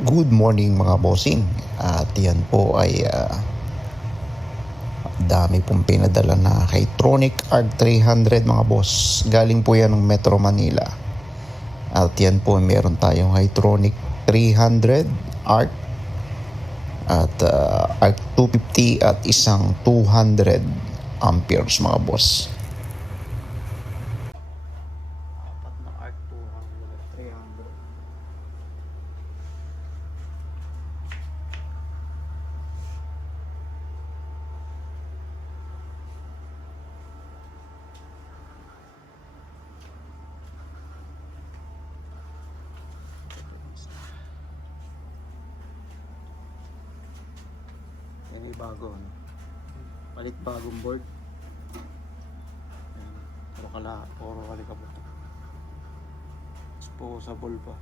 Good morning mga bossing. At yan po ay dami pong pinadala na Hytronic ARC 300 mga boss. Galing po yan ng Metro Manila. At yan po meron tayong Hytronic 300 ARC at ARC 250 at isang 200 amperes mga boss. Apat na ARC 200, 300. Yan yung bago, no? Palit bagong board. Yan. Puro kalikabot. Disposable pa.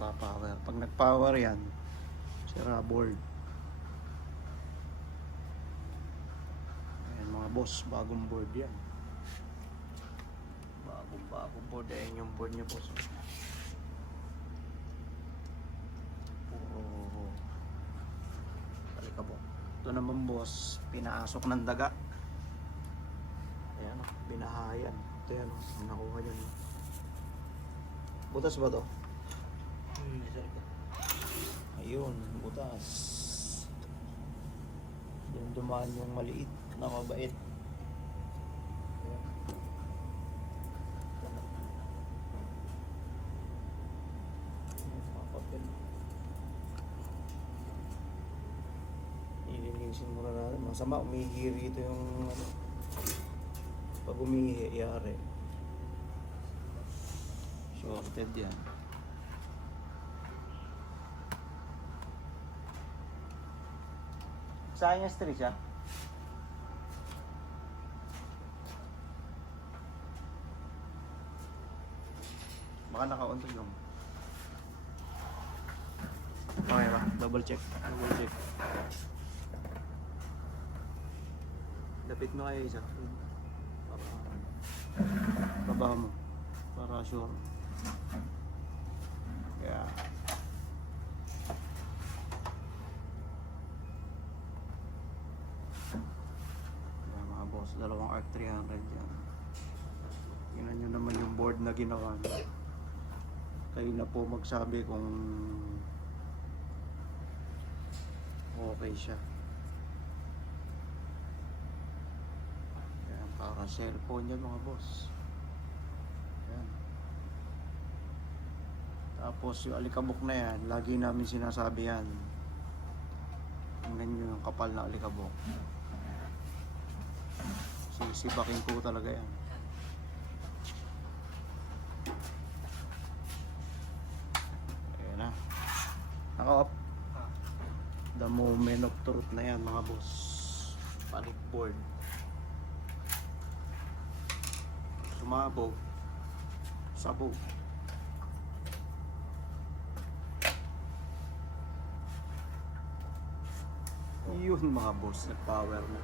Power. Pag nag-power yan, sira board. Ayan mga boss, bagong board yan. Bagong board. Ayan yung board niya boss. Puro kalikabok. Ito naman boss, pinaasok ng daga. Ayan o, binahayan. Ito yan o, nakuha yan. Butas ba to? Ayun, butas. Yung dumaan yung maliit na mabait. Ilinisin mo na natin. Masama, umihiri ito yung ano. Pag umihi, yari. Shorted yan. Sayang yung stress siya. Baka naka-on to yung. Okay ba? Double check. Lapit mo kayo isa. Baba mo. Para sure. Yeah. Dalawang ARC 300 yan. Tingnan nyo naman yung board na ginawa nyo. Kayo na po magsabi kung okay siya. Yan, para cellphone yan mga boss. Yan. Tapos yung alikabok na yan, lagi namin sinasabi yan. Tingnan nyo yung kapal na alikabok. Sisibakin po talaga yan. Ayan na. Naka-off. The moment of truth na yan mga boss. Panic board. Sumabog. Sabog. Yun mga boss. Nag-power na.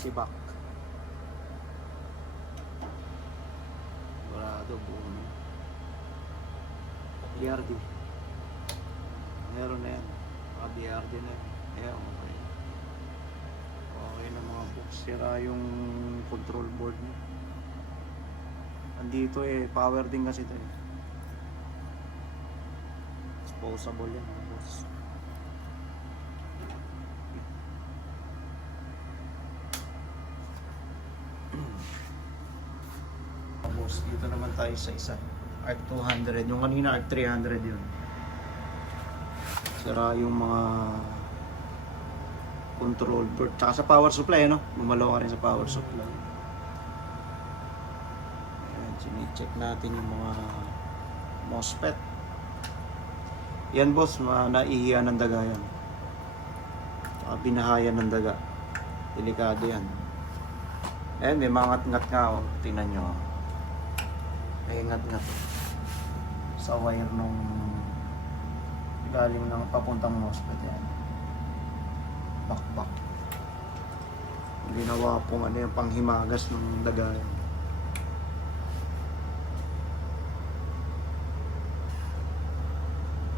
Sibak. Dorado buong BRD. Meron na yan. BRD na yan. Ayan, okay. Okay na mga box. Sira yung control board niya. Andito power din kasi ito Disposable yan mga boss. Dito naman tayo sa isa ARC 200, yung kanina ARC 300 yun. Sira yung mga control board. Tsaka sa power supply, ano? Bumalaw ka rin sa power supply. Ayan, sinicheck natin yung mga MOSFET. Yan boss, naihiyan ng daga yan. Tsaka binahayan ng daga. Delikado yan. Ayan, may mga ngat-ngat nga, oh. Tingnan nyo. May ngat-ngat. Sa wire nung galing ng papuntang MOSFET yan. Bakbak. Ginawa pong ano yung panghimagas ng daga yan.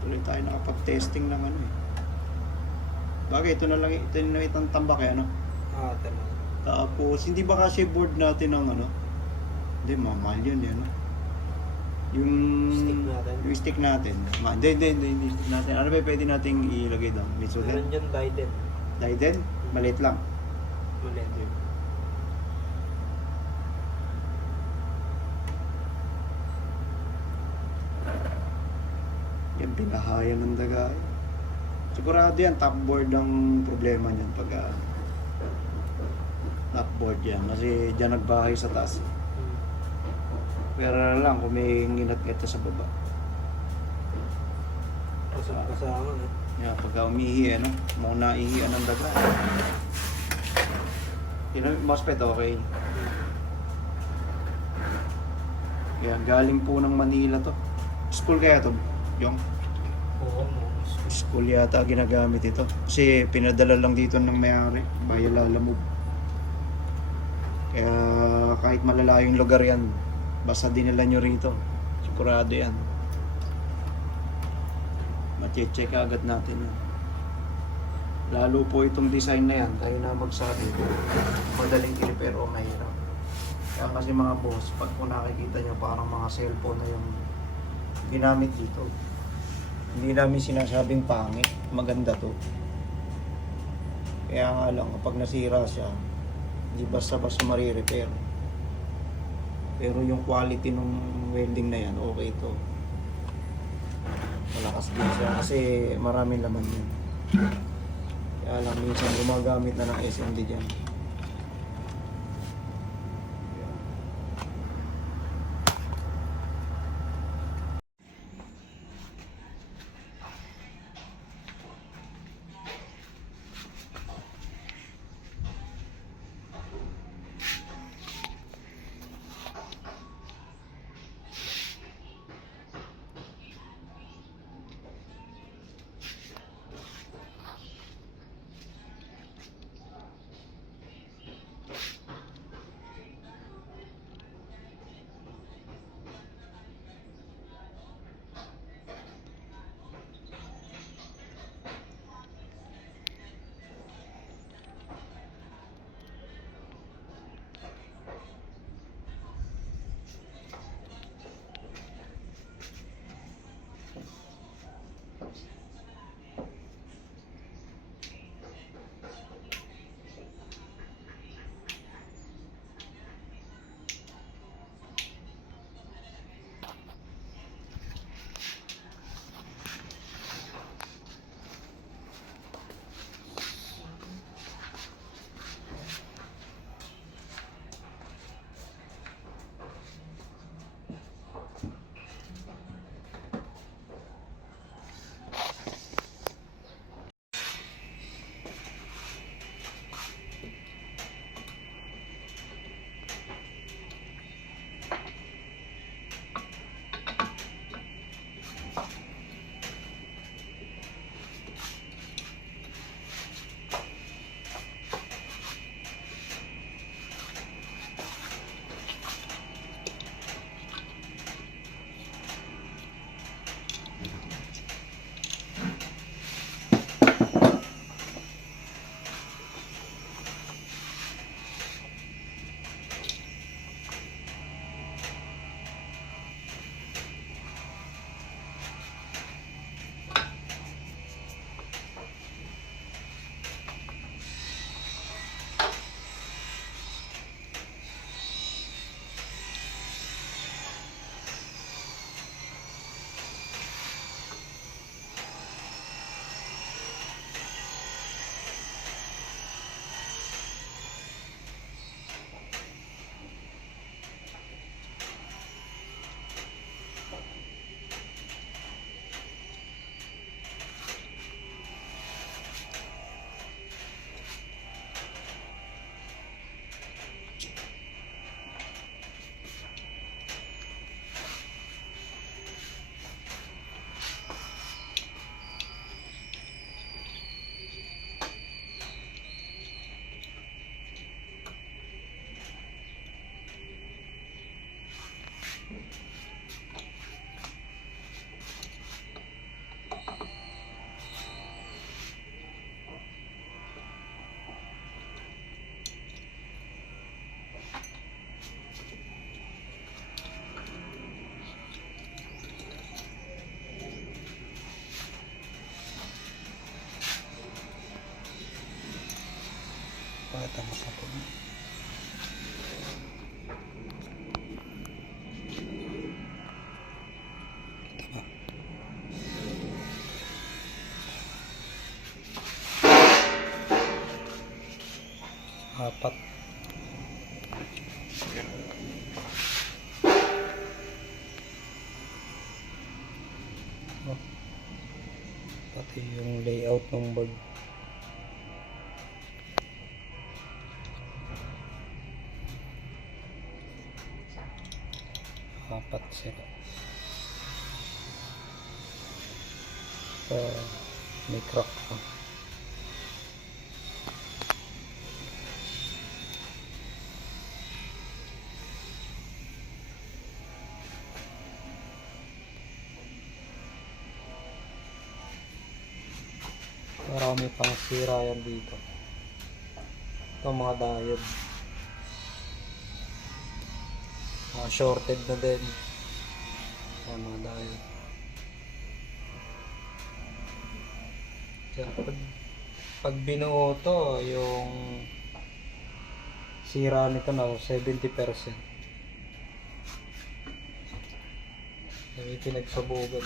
Tuloy tayo nakapag-testing ng ano eh. Bagay, ito na lang, ito na itang tambak eh, ano? Tama. Tapos, hindi ba kasi board natin ng ano? Hindi, mahal yun eh, ano? Yung Stick natin. Yung stick natin. Hindi stick natin. Ano ba pwede nating ilagay doon? May sulat? Meron dyan Biden. Diden? Maliit lang. Maliit yun. Yan, pinahayan ng daga. Sigurado yan, top board ang problema niyan pag top board yan. Kasi dyan nagbahay sa taas. Pero lang kung may nginat-ngat sa baba. Kasama eh. Yan, pagka umihi, ano, muna ihian ng daga. Yun, MOSFET, okay. Yan, galing po ng Manila to. School kaya to, yung Oo. school yata ginagamit ito. Kasi pinadala lang dito ng may-ari, Bayan Lalamove. Kaya kahit malalayong lugar yan, basta dinala nyo rito. Sigurado yan. Mache-check agad natin yan. Lalo po itong design na yan, tayo na magsabi kung madaling i-repair o mahirap. Kaya kasi mga boss, pag po nakikita nyo parang mga cellphone na yung ginamit dito. Hindi namin sinasabing pangit, maganda to. Kaya nga lang, kapag nasira siya, hindi basta-basta marirepair. Pero yung quality ng welding na yan, okay to. Malakas din siya kasi maraming laman yun. Kaya lang minsan gumagamit na ng SMD dyan. Apat. Oh. Pati yung layout ng bag. Apat sila. May crack pa. Marami pang sira yan dito. Ito mga diode. Mga shorted na din. Ayan mga diode. Kaya pag binuo to, yung sira nito na 70%. May pinagsabugan.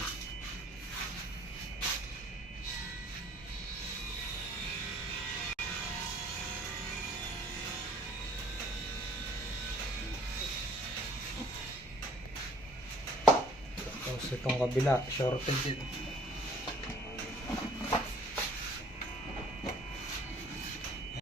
Tapos itong kabila, shorted din.